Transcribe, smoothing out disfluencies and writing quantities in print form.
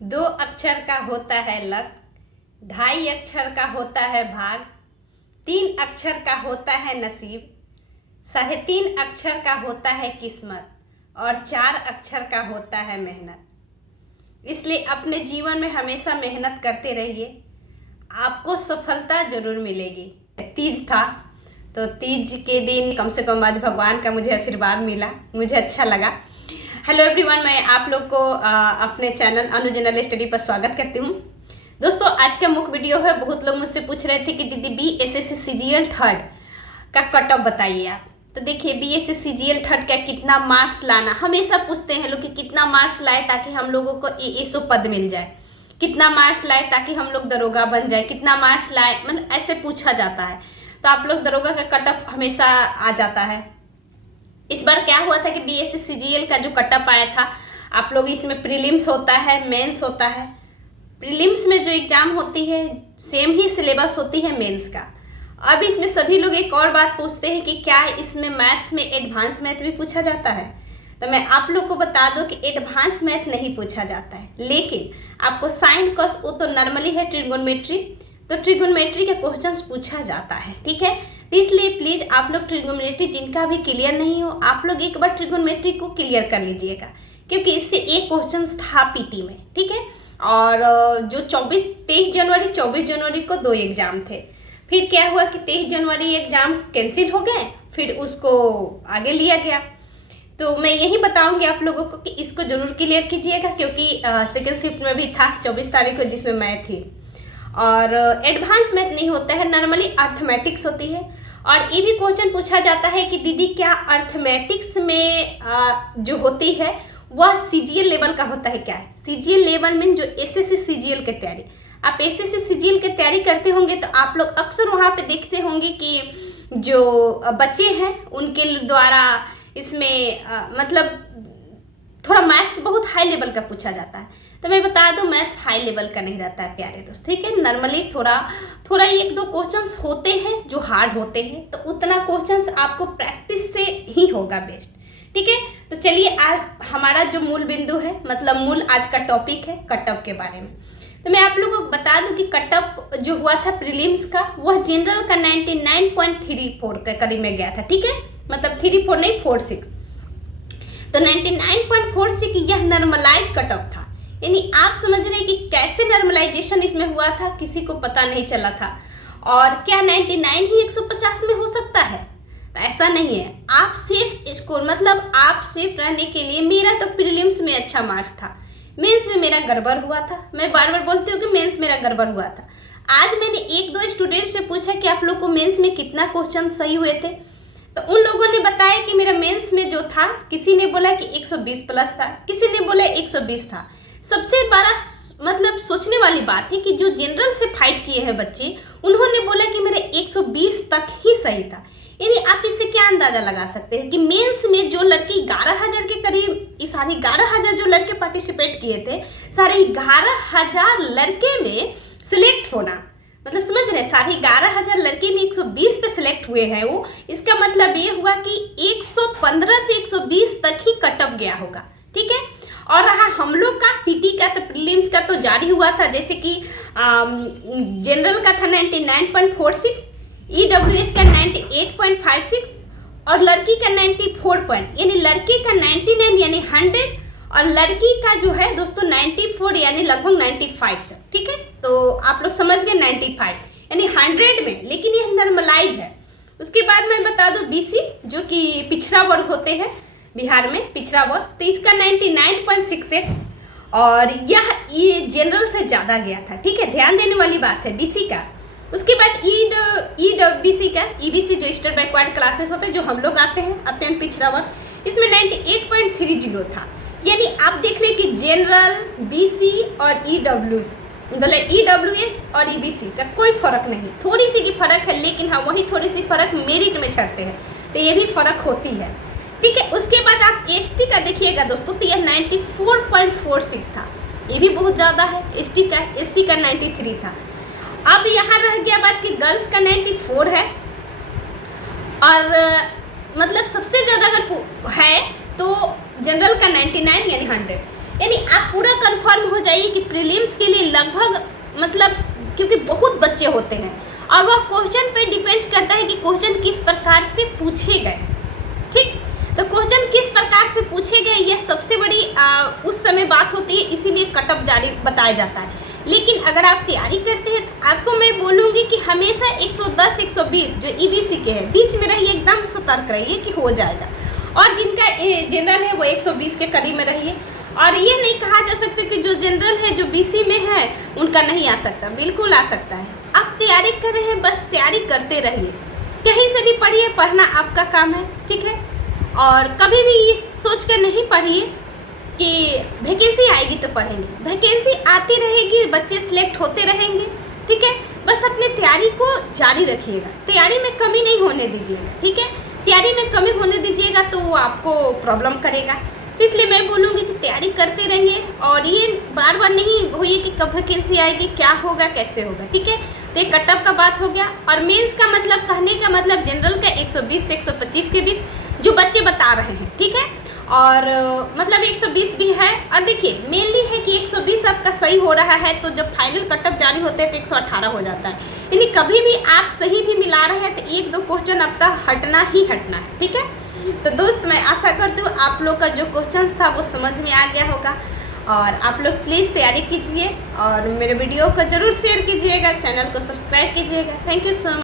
दो अक्षर का होता है लक, ढाई अक्षर का होता है भाग, तीन अक्षर का होता है नसीब, साढ़े तीन अक्षर का होता है किस्मत और चार अक्षर का होता है मेहनत। इसलिए अपने जीवन में हमेशा मेहनत करते रहिए, आपको सफलता जरूर मिलेगी। तीज था तो तीज के दिन कम से कम आज भगवान का मुझे आशीर्वाद मिला, मुझे अच्छा लगा। हेलो एवरीवन, मैं आप लोग को अपने चैनल अनु जनरल स्टडी पर स्वागत करती हूँ। दोस्तों, आज का मुख्य वीडियो है। बहुत लोग मुझसे पूछ रहे थे कि दीदी BSSC CGL थर्ड का कट ऑफ बताइए आप। तो देखिए, BSSC CGL थर्ड का कितना मार्क्स लाना, हमेशा पूछते हैं लोग कि कितना मार्क्स लाए ताकि हम लोगों को ASO पद मिल जाए, कितना मार्क्स लाए ताकि हम लोग दरोगा बन जाए, कितना मार्क्स लाए, मतलब ऐसे पूछा जाता है। तो आप लोग दरोगा का कट ऑफ हमेशा आ जाता है। इस बार क्या हुआ था कि BSSC CGL का जो कट ऑफ आया था, आप लोग इसमें प्रीलिम्स होता है, मेंस होता है। प्रीलिम्स में जो एग्जाम होती है सेम ही सिलेबस होती है मेंस का। अब इसमें सभी लोग एक और बात पूछते हैं कि क्या इसमें मैथ्स में एडवांस मैथ भी पूछा जाता है। तो मैं आप लोग को बता दूं कि एडवांस मैथ नहीं पूछा जाता है, लेकिन आपको साइन कॉस वो तो नॉर्मली है ट्रिगोनोमेट्री, तो ट्रिगोनोमेट्री के क्वेश्चंस पूछा जाता है, ठीक है। तो इसलिए प्लीज़ आप लोग ट्रिगोनोमेट्री जिनका भी क्लियर नहीं हो, आप लोग एक बार ट्रिगोनोमेट्री को क्लियर कर लीजिएगा, क्योंकि इससे एक क्वेश्चन था PT में, ठीक है। और जो 23 जनवरी 24 जनवरी को दो एग्जाम थे। फिर क्या हुआ कि 23 जनवरी एग्जाम कैंसिल हो गए, फिर उसको आगे लिया गया। तो मैं यही बताऊंगी आप लोगों को कि इसको जरूर क्लियर कीजिएगा, क्योंकि सेकेंड शिफ्ट में भी था 24 तारीख को, जिसमें मैं थी। और एडवांस मैथ नहीं होता है, नॉर्मली अर्थमेटिक्स होती है। और ये भी क्वेश्चन पूछा जाता है कि दीदी क्या अर्थमेटिक्स में जो होती है वह CGL लेवल का होता है क्या? CGL लेवल में जो SSC CGL की तैयारी, आप SSC CGL की तैयारी करते होंगे तो आप लोग अक्सर वहाँ पे देखते होंगे कि जो बच्चे हैं उनके द्वारा इसमें मतलब थोड़ा मैथ्स बहुत हाई लेवल का पूछा जाता है। तो मैं बता दूं, मैथ्स हाई लेवल का नहीं रहता है प्यारे दोस्त, ठीक है। नॉर्मली थोड़ा एक दो क्वेश्चंस होते हैं जो हार्ड होते हैं, तो उतना क्वेश्चंस आपको प्रैक्टिस से ही होगा बेस्ट, ठीक है। तो चलिए, आज हमारा जो मूल बिंदु है, मतलब मूल आज का टॉपिक है कट ऑफ के बारे में। तो मैं आप लोगों को बता दूं कि कट ऑफ जो हुआ था प्रीलिम्स का, वह जनरल का 99.34 के करीब में गया था, ठीक है। मतलब 34 नहीं 46, तो 99.46 यह नॉर्मलाइज कट ऑफ था। यानी आप समझ रहे हैं कि कैसे नॉर्मलाइजेशन इसमें हुआ था, किसी को पता नहीं चला था। और क्या 99 ही 150 में हो सकता है? तो ऐसा नहीं है। आप सेफ स्कोर, मतलब आप सेफ रहने के लिए, मेरा तो प्रीलिम्स में अच्छा मार्क्स था, मेंस में मेरा गड़बड़ हुआ था। मैं बार बार बोलती हूँ कि मेंस मेरा गड़बड़ हुआ था। आज मैंने एक दो स्टूडेंट से पूछा कि आप लोग को मेंस में कितना क्वेश्चन सही हुए थे, तो उन लोगों ने बताया कि मेरा मेंस में जो था, किसी ने बोला कि 120 प्लस था, किसी ने बोला 120 था। सबसे बड़ा मतलब सोचने वाली बात है कि जो जनरल से फाइट किए हैं बच्चे, उन्होंने बोला कि मेरा 120 तक ही सही था। यानी आप इससे क्या अंदाजा लगा सकते हैं कि मेंस में जो लड़के 11,000 के करीब, साढ़े 11,000 जो लड़के पार्टिसिपेट किए थे, साढ़े 11,000 लड़के में सिलेक्ट होना, मतलब समझ रहे, 11,500 लड़के में 120 पे सिलेक्ट हुए हैं वो। इसका मतलब ये हुआ कि 115 से 120 तक ही कट ऑफ गया होगा, ठीक है। और रहा हम लोग का PT का, तो प्रीलिम्स का तो जारी हुआ था, जैसे कि जनरल का था 99.46, EWS का 98.56 और लड़की का 94 पॉइंट, यानी लड़के का 99 यानी 100 और लड़की का जो है दोस्तों 94 यानी लगभग 95 तक, ठीक है। तो आप लोग समझ गए 95 यानी 100 में, लेकिन यह नॉर्मलाइज है। उसके बाद मैं बता दूं BC जो कि पिछड़ा वर्ग होते हैं बिहार में, पिछड़ा वर्ग, तो इसका 99.68 और ये जनरल से ज़्यादा गया था, ठीक है। ध्यान देने वाली बात है BC का। उसके बाद EWBC का, EBC जो ईस्टर्न बैकवर्ड क्लासेस होते हैं, जो हम लोग आते हैं, अत्यंत पिछड़ा वर्ग, इसमें 98.30 था। यानी आप देख रहे हैं कि जनरल, BC और EWS और EBC का कोई फर्क नहीं, थोड़ी सी की फर्क है, लेकिन हाँ वही थोड़ी सी फर्क मेरिट में छड़ते हैं, तो ये भी फर्क होती है, ठीक है। उसके बाद आप ST का देखिएगा दोस्तों, तो यह 94.46 था, ये भी बहुत ज़्यादा है। SC का 93 था। अब यहाँ रह गया बात कि गर्ल्स का 94 है, और मतलब सबसे ज़्यादा अगर है तो जनरल का 99 यानी 100। यानी आप पूरा कंफर्म हो जाइए कि प्रीलिम्स के लिए लगभग मतलब, क्योंकि बहुत बच्चे होते हैं और वह क्वेश्चन पे डिपेंड्स करता है कि क्वेश्चन किस प्रकार से पूछे गए। ठीक, तो क्वेश्चन किस प्रकार से पूछे गए यह सबसे बड़ी उस समय बात होती है, इसीलिए कटअप जारी बताया जाता है। लेकिन अगर आप तैयारी करते हैं तो आपको मैं बोलूँगी कि हमेशा 110 120 जो EBC के हैं बीच में रहिए, एकदम सतर्क रहिए कि हो जाएगा। और जिनका जनरल है वो 120 के करीब में रहिए। और ये नहीं कहा जा सकता कि जो जनरल है जो BC में है उनका नहीं आ सकता, बिल्कुल आ सकता है। आप तैयारी कर रहे हैं, बस तैयारी करते रहिए, कहीं से भी पढ़िए, पढ़ना आपका काम है। ठीक है, और कभी भी ये सोच कर नहीं पढ़िए कि वैकेंसी आएगी तो पढ़ेंगे, वैकेंसी आती रहेगी, बच्चे सिलेक्ट होते रहेंगे। ठीक है, बस अपने तैयारी को जारी रखिएगा, तैयारी में कमी नहीं होने दीजिएगा। ठीक है, तैयारी में कमी होने दीजिएगा तो वो आपको प्रॉब्लम करेगा। तो इसलिए मैं बोलूँगी कि तैयारी करते रहिए और ये बार बार नहीं होइए कि कब वैकेंसी आएगी, क्या होगा, कैसे होगा। ठीक है, तो ये कटअप का बात हो गया। और मेंस का मतलब, कहने का मतलब जनरल का 120 से 125 के बीच जो बच्चे बता रहे हैं। ठीक है, और मतलब 120 भी है। और देखिए मेनली है कि 120 आपका सही हो रहा है तो जब फाइनल कटअप जारी होते हैं तो 118 हो जाता है। यानी कभी भी आप सही भी मिला रहे हैं तो 1-2 क्वेश्चन आपका हटना ही हटना है। ठीक है, तो दोस्त मैं आशा करती हूँ आप लोग का जो क्वेश्चन था वो समझ में आ गया होगा। और आप लोग प्लीज़ तैयारी कीजिए और मेरे वीडियो को ज़रूर शेयर कीजिएगा, चैनल को सब्सक्राइब कीजिएगा। Thank you so much.